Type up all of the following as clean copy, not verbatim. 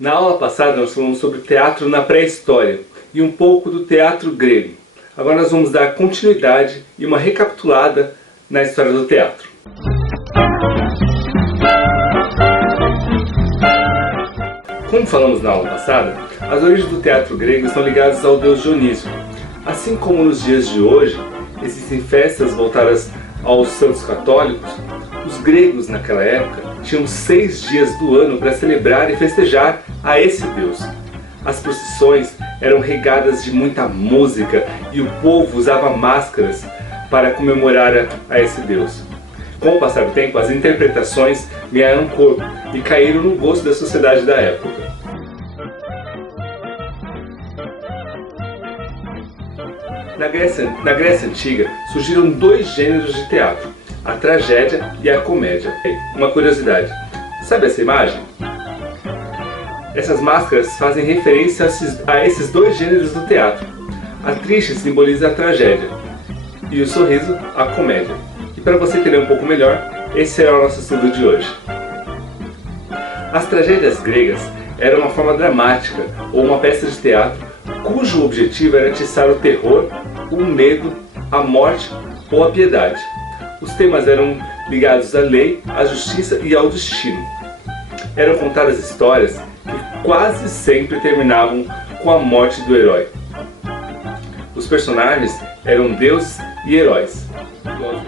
Na aula passada nós falamos sobre teatro na pré-história e um pouco do teatro grego. Agora nós vamos dar continuidade e uma recapitulada na história do teatro. Como falamos na aula passada, as origens do teatro grego estão ligadas ao deus Dionísio. Assim como nos dias de hoje existem festas voltadas aos santos católicos, os gregos naquela época tinham 6 dias do ano para celebrar e festejar a esse deus. As procissões eram regadas de muita música e o povo usava máscaras para comemorar a esse deus. Com o passar do tempo, as interpretações ganharam corpo e caíram no gosto da sociedade da época. Na Grécia Antiga surgiram 2 gêneros de teatro, a tragédia e a comédia. Uma curiosidade, sabe essa imagem? Essas máscaras fazem referência a esses 2 gêneros do teatro. A triste simboliza a tragédia e o sorriso a comédia. E para você entender um pouco melhor, esse será o nosso estudo de hoje. As tragédias gregas eram uma forma dramática ou uma peça de teatro cujo objetivo era atiçar o terror, o medo, a morte ou a piedade. Os temas eram ligados à lei, à justiça e ao destino. Eram contadas histórias que quase sempre terminavam com a morte do herói. Os personagens eram deuses e heróis.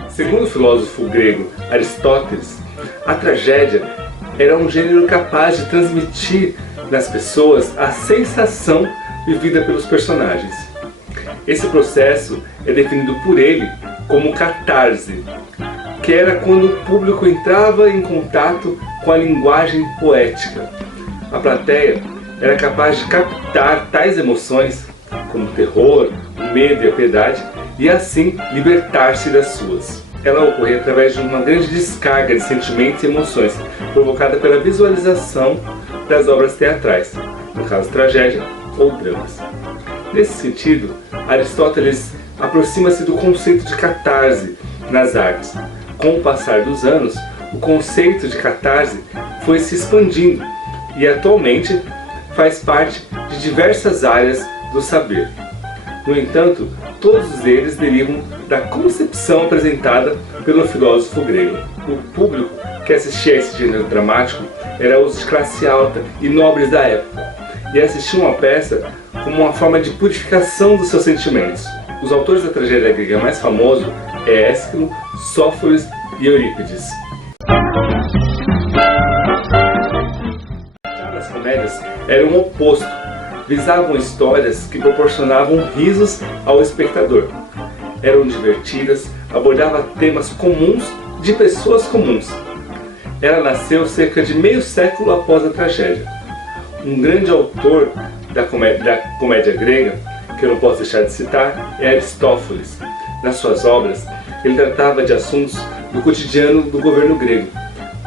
Segundo o filósofo grego Aristóteles, a tragédia era um gênero capaz de transmitir nas pessoas a sensação vivida pelos personagens. Esse processo é definido por ele como catarse, que era quando o público entrava em contato com a linguagem poética. A plateia era capaz de captar tais emoções, como o terror, o medo e a piedade, e assim libertar-se das suas. Ela ocorria através de uma grande descarga de sentimentos e emoções, provocada pela visualização das obras teatrais, no caso tragédia ou dramas. Nesse sentido, Aristóteles aproxima-se do conceito de catarse nas artes. Com o passar dos anos, o conceito de catarse foi se expandindo e atualmente faz parte de diversas áreas do saber. No entanto, todos eles derivam da concepção apresentada pelo filósofo grego. O público que assistia a esse gênero dramático era os de classe alta e nobres da época, e assistiam a peça como uma forma de purificação dos seus sentimentos. Os autores da tragédia grega mais famosos é Ésquilo, Sófocles e Eurípides. As comédias eram o oposto, visavam histórias que proporcionavam risos ao espectador. Eram divertidas, abordavam temas comuns de pessoas comuns. Ela nasceu cerca de meio século após a tragédia. Um grande autor da comédia grega, que eu não posso deixar de citar, é Aristófanes. Nas suas obras, ele tratava de assuntos do cotidiano do governo grego,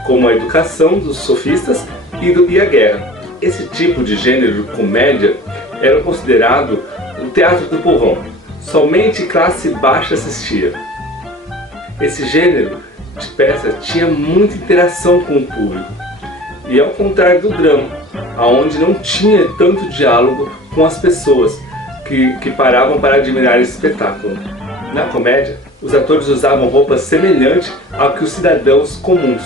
como a educação dos sofistas e a guerra. Esse tipo de gênero de comédia era considerado o teatro do povão. Somente classe baixa assistia. Esse gênero de peça tinha muita interação com o público. E ao contrário do drama, onde não tinha tanto diálogo com as pessoas que paravam para admirar esse espetáculo. Na comédia, os atores usavam roupas semelhantes ao que os cidadãos comuns.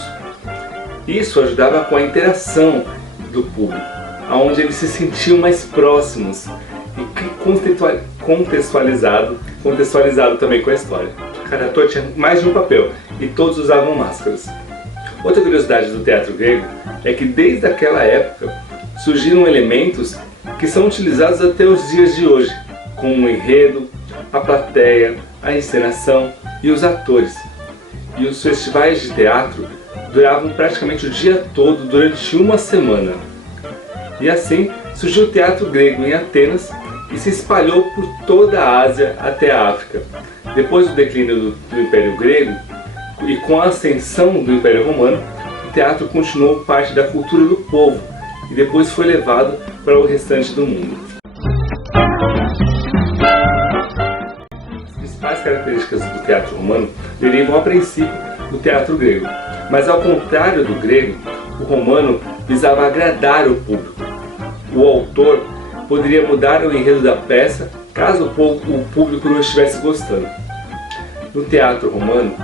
Isso ajudava com a interação do público, onde eles se sentiam mais próximos e contextualizado também com a história. Cada ator tinha mais de um papel e todos usavam máscaras. Outra curiosidade do teatro grego é que desde aquela época surgiram elementos que são utilizados até os dias de hoje, como o enredo, a plateia, a encenação e os atores. E os festivais de teatro duravam praticamente o dia todo durante uma semana. E assim surgiu o teatro grego em Atenas e se espalhou por toda a Ásia até a África. Depois do declínio do Império Grego e com a ascensão do Império Romano, o teatro continuou parte da cultura do povo e depois foi levado para o restante do mundo. As principais características do teatro romano derivam a princípio do teatro grego, mas ao contrário do grego, o romano visava agradar o público. o autor poderia mudar o enredo da peça caso o público não estivesse gostando. No teatro romano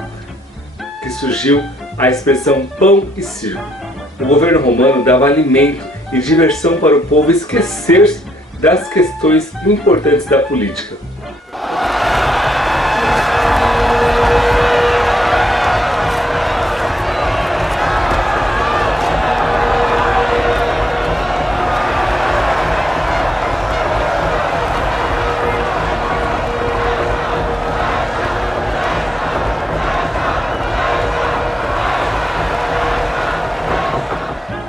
que surgiu a expressão pão e circo. O governo romano dava alimento e diversão para o povo esquecer-se das questões importantes da política.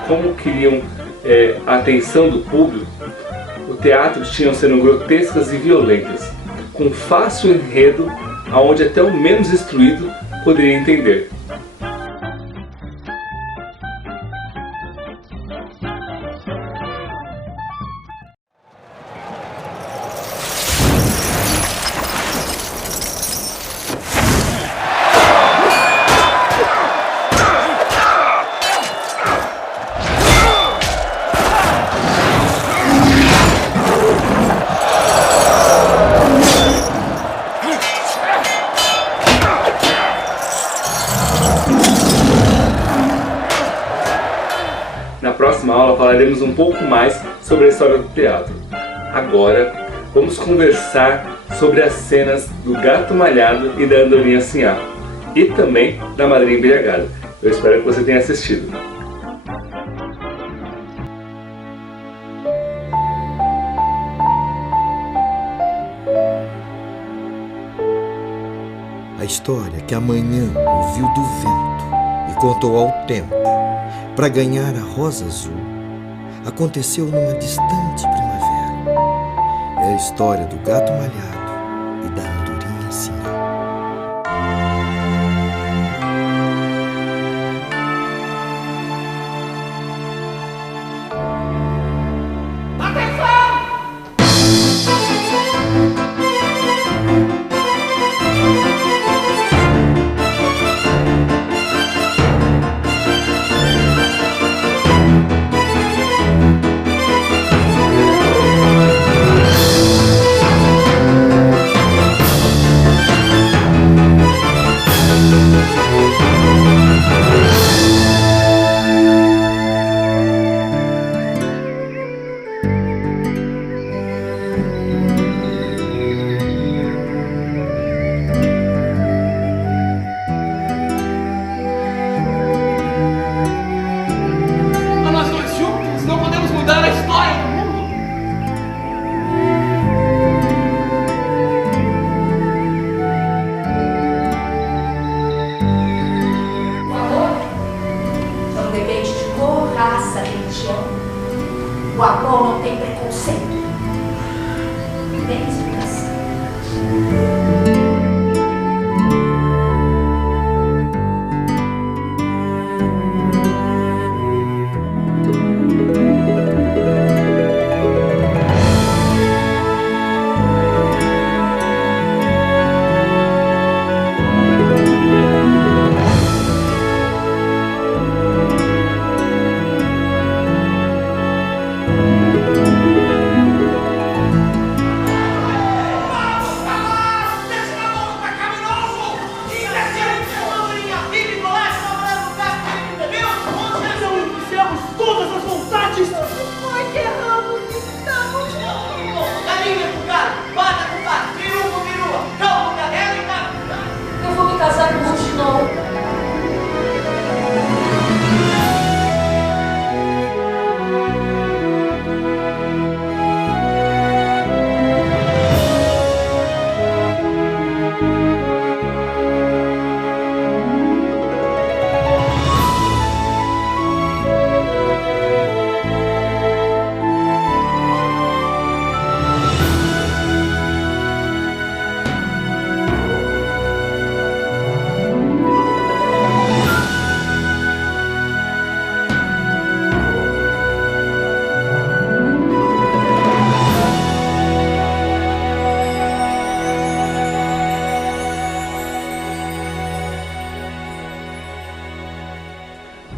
Como queriam a atenção do público, o teatro tinha cenas grotescas e violentas, com fácil enredo, aonde até o menos instruído poderia entender. Na próxima aula falaremos um pouco mais sobre a história do teatro. Agora, vamos conversar sobre as cenas do Gato Malhado e da Andorinha Sinhá, e também da Madrinha Embriagada. Eu espero que você tenha assistido. A história que amanhã ouviu do vento e contou ao tempo para ganhar a rosa azul aconteceu numa distante primavera. É a história do gato malhado e da andorinha Sinhá. O amor não tem preconceito, nem explicação.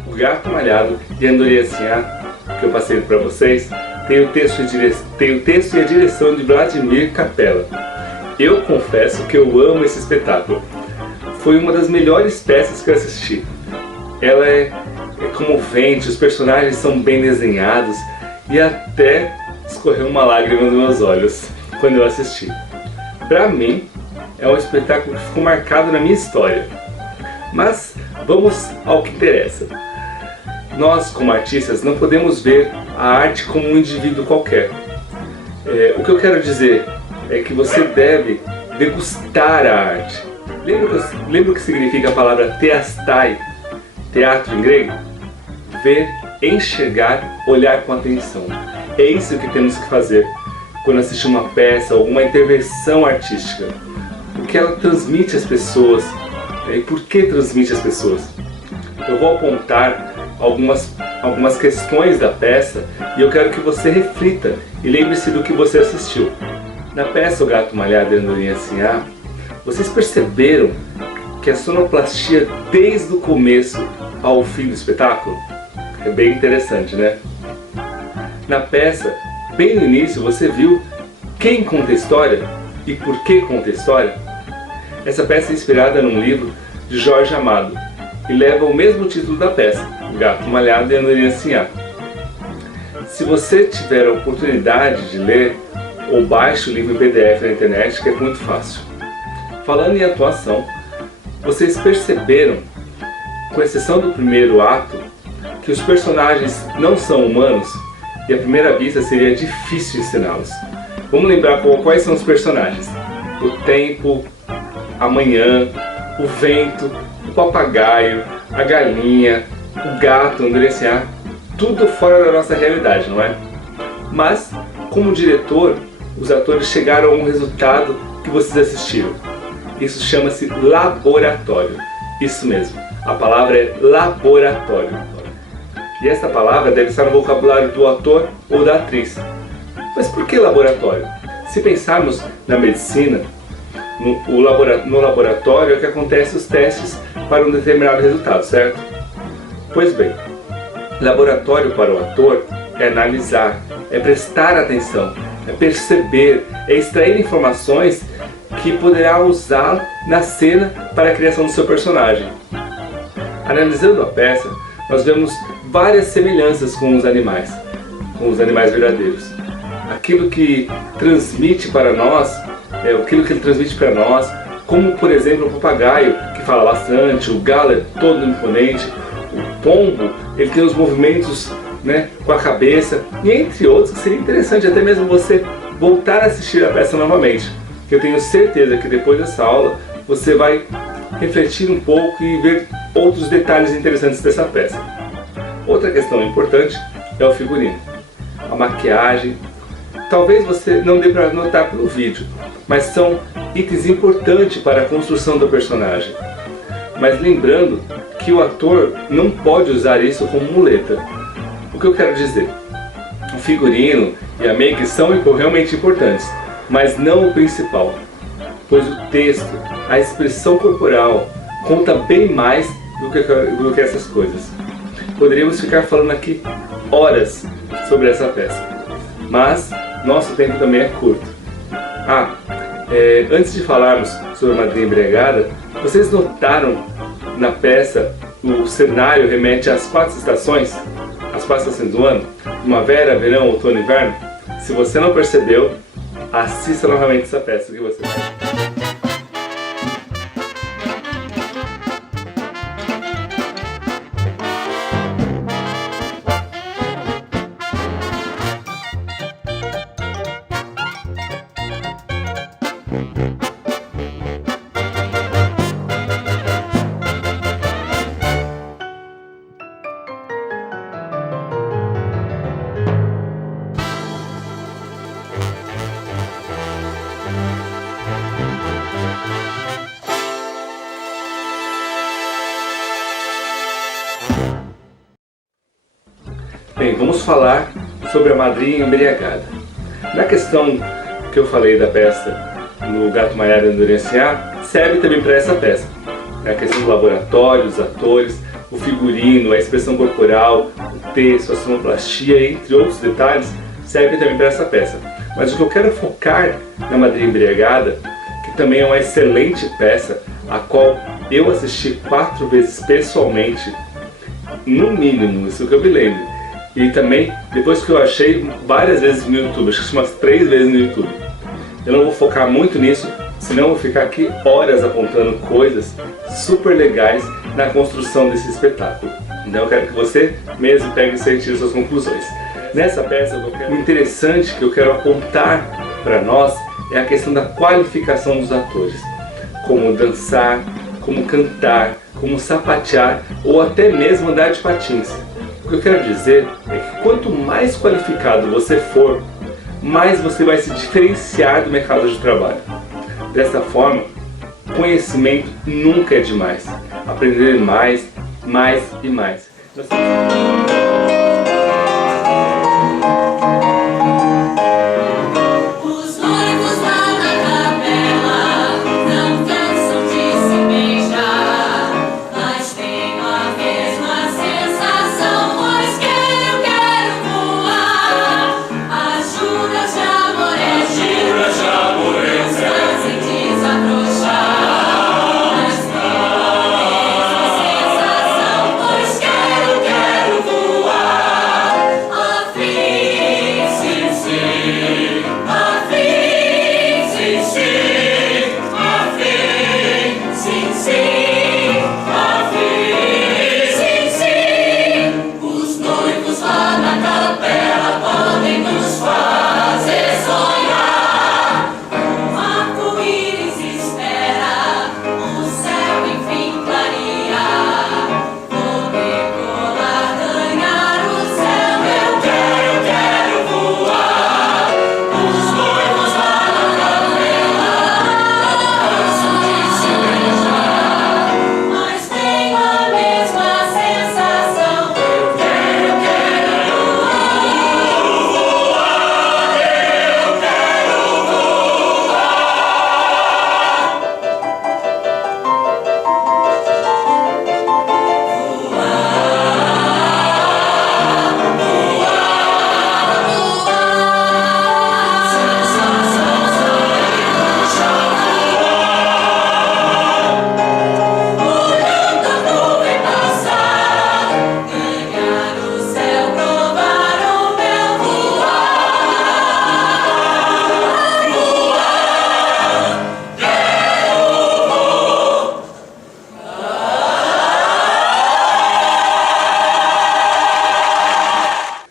O Gato Malhado e a Andorinha Sinhá, que eu passei para vocês, tem o texto e a direção de Vladimir Capella. Eu confesso que eu amo esse espetáculo. Foi uma das melhores peças que eu assisti. Ela é comovente, os personagens são bem desenhados e até escorreu uma lágrima nos meus olhos quando eu assisti. Para mim, é um espetáculo que ficou marcado na minha história. Mas vamos ao que interessa. Nós, como artistas, não podemos ver a arte como um indivíduo qualquer. O que eu quero dizer é que você deve degustar a arte. Lembra o que significa a palavra theastai, teatro em grego? Ver, enxergar, olhar com atenção. É isso que temos que fazer quando assistimos uma peça ou uma intervenção artística. O que ela transmite às pessoas, e por que transmite às pessoas. Eu vou apontar algumas questões da peça e eu quero que você reflita e lembre-se do que você assistiu. Na peça O Gato Malhado e a Andorinha Sinhá, vocês perceberam que a sonoplastia desde o começo ao fim do espetáculo é bem interessante, né? Na peça, bem no início, você viu quem conta a história e por que conta a história? Essa peça é inspirada num livro de Jorge Amado e leva o mesmo título da peça, O Gato Malhado e a Andorinha Sinhá. Se você tiver a oportunidade de ler, ou baixe o livro em PDF na internet, que é muito fácil. Falando em atuação, vocês perceberam, com exceção do primeiro ato, que os personagens não são humanos e à primeira vista seria difícil ensiná-los. Vamos lembrar quais são os personagens. O tempo, a manhã, o vento, o papagaio, a galinha, o gato, a Andorinha Sinhá, tudo fora da nossa realidade, não é? Mas, como diretor, os atores chegaram a um resultado que vocês assistiram. Isso chama-se laboratório. Isso mesmo, a palavra é laboratório. E essa palavra deve estar no vocabulário do ator ou da atriz. Mas por que laboratório? Se pensarmos na medicina, no laboratório é que acontecem os testes para um determinado resultado, certo? Pois bem, laboratório para o ator é analisar, é prestar atenção, é perceber, é extrair informações que poderá usar na cena para a criação do seu personagem. Analisando a peça, nós vemos várias semelhanças com os animais verdadeiros. Aquilo que transmite para nós, aquilo que ele transmite para nós, como por exemplo o papagaio, que fala bastante, o galo é todo imponente, o pombo, ele tem os movimentos, né, com a cabeça, e entre outros, que seria interessante até mesmo você voltar a assistir a peça novamente. Eu tenho certeza que depois dessa aula você vai refletir um pouco e ver outros detalhes interessantes dessa peça. Outra questão importante é o figurino, a maquiagem. Talvez você não dê para notar pelo vídeo, mas são itens importantes para a construção do personagem. Mas lembrando que o ator não pode usar isso como muleta. O que eu quero dizer? O figurino e a make são realmente importantes, mas não o principal, pois o texto, a expressão corporal, conta bem mais do que essas coisas. Poderíamos ficar falando aqui horas sobre essa peça, mas nosso tempo também é curto. Antes de falarmos sobre a Madrinha Embriagada, vocês notaram na peça o cenário remete às 4 estações? As 4 estações do ano? Primavera, verão, outono e inverno? Se você não percebeu, assista novamente essa peça que você vai. Bem, vamos falar sobre a Madrinha Embriagada. Na questão que eu falei da peça no Gato Malhado e a Andorinha Sinhá, serve também para essa peça. A questão do laboratório, os atores, o figurino, a expressão corporal, o texto, a sonoplastia, entre outros detalhes, serve também para essa peça. Mas o que eu quero focar na Madrinha Embriagada, que também é uma excelente peça, a qual eu assisti 4 vezes pessoalmente, no mínimo, isso que eu me lembro. E também, depois que eu achei várias vezes no YouTube, acho que umas 3 vezes no YouTube. Eu não vou focar muito nisso, senão eu vou ficar aqui horas apontando coisas super legais na construção desse espetáculo. Então eu quero que você mesmo pegue e tire suas conclusões. Nessa peça, o interessante que eu quero apontar para nós é a questão da qualificação dos atores. Como dançar, como cantar, como sapatear ou até mesmo andar de patins. O que eu quero dizer é que quanto mais qualificado você for, mais você vai se diferenciar do mercado de trabalho. Dessa forma, conhecimento nunca é demais. Aprender mais, mais e mais.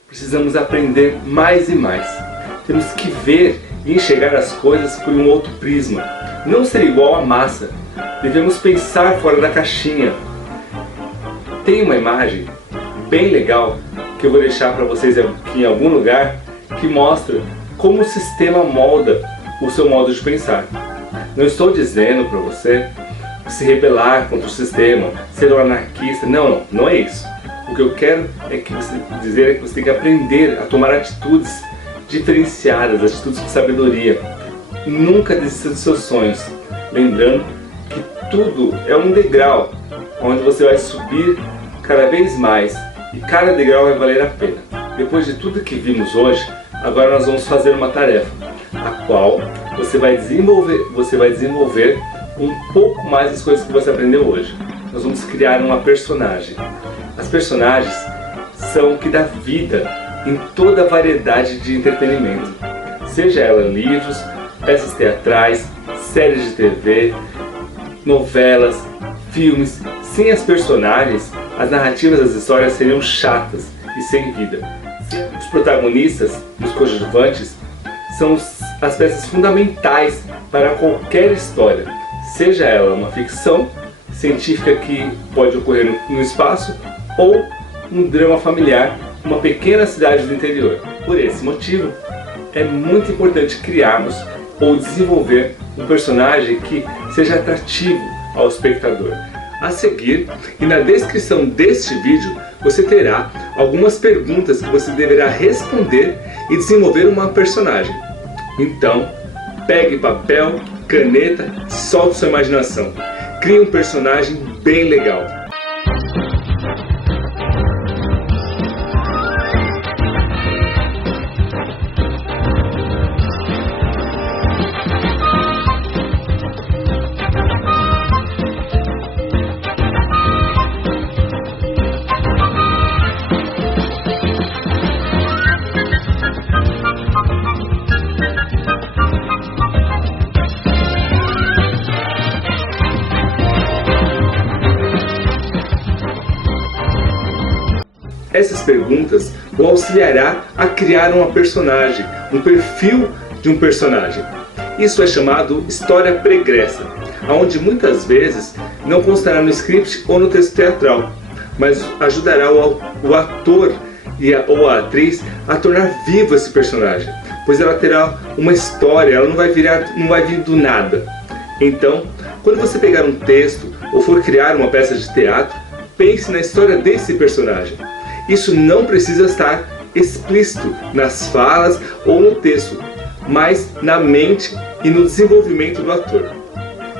Precisamos aprender mais e mais. Temos que ver e enxergar as coisas por um outro prisma. Não ser igual à massa. Devemos pensar fora da caixinha. Tem uma imagem bem legal que eu vou deixar para vocês aqui em algum lugar, que mostra como o sistema molda o seu modo de pensar. Não estou dizendo para você se rebelar contra o sistema, ser um anarquista. Não, não é isso. O que eu quero dizer é que você tem que aprender a tomar atitudes diferenciadas, atitudes de sabedoria. Nunca desista dos seus sonhos, lembrando que tudo é um degrau, onde você vai subir cada vez mais e cada degrau vai valer a pena. Depois de tudo que vimos hoje, agora nós vamos fazer uma tarefa, a qual você vai desenvolver um pouco mais das coisas que você aprendeu hoje. Nós vamos criar uma personagem. As personagens são o que dá vida em toda a variedade de entretenimento, seja ela livros, peças teatrais, séries de TV, novelas, filmes. Sem as personagens, as narrativas das histórias seriam chatas e sem vida. Os protagonistas, os coadjuvantes, são as peças fundamentais para qualquer história, seja ela uma ficção científica que pode ocorrer no espaço ou um drama familiar, uma pequena cidade do interior. Por esse motivo, é muito importante criarmos ou desenvolver um personagem que seja atrativo ao espectador. A seguir, e na descrição deste vídeo, você terá algumas perguntas que você deverá responder e desenvolver uma personagem. Então, pegue papel, caneta, solte sua imaginação. Crie um personagem bem legal. Essas perguntas o auxiliará a criar uma personagem, um perfil de um personagem. Isso é chamado história pregressa, onde muitas vezes não constará no script ou no texto teatral, mas ajudará o ator ou a atriz a tornar vivo esse personagem, pois ela terá uma história, ela não vai vir do nada. Então, quando você pegar um texto ou for criar uma peça de teatro, pense na história desse personagem. Isso não precisa estar explícito nas falas ou no texto, mas na mente e no desenvolvimento do ator.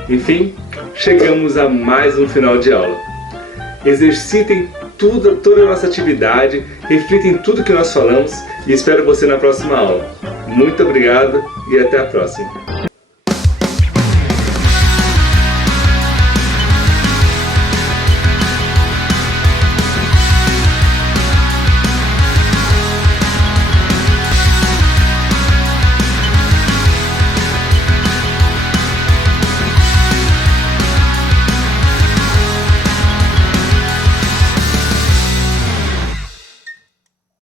Enfim, chegamos a mais um final de aula. Exercitem toda a nossa atividade, reflitem tudo que nós falamos e espero você na próxima aula. Muito obrigado e até a próxima.